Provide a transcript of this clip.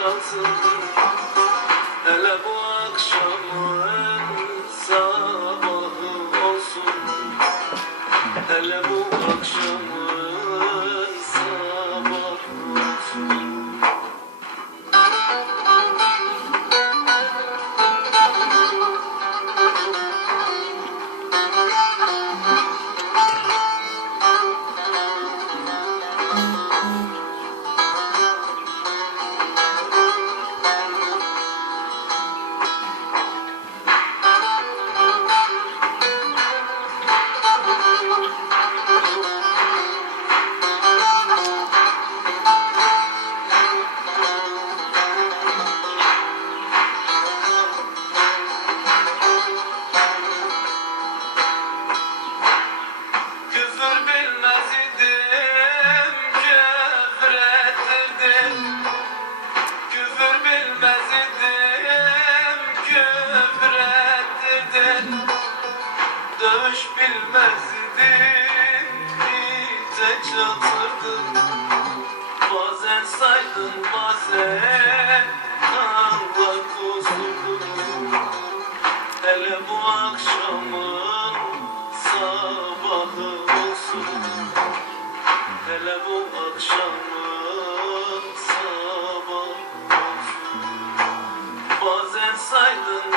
çatıldım. Hele bu akşamın sabahı olsun. Hele bu akşamın sabahı olsun. Küfür bilmez idim, küfür ettirdim. Küfür bilmez idim, küfür ettirdin. Dövüş bilmez idim, iyice çatırdın. Bazen saydın, bazen kanla kusurdun. Hele bu akşamın sabahı olsun. Hele bu akşamın sabahı olsun. Bazen saydın,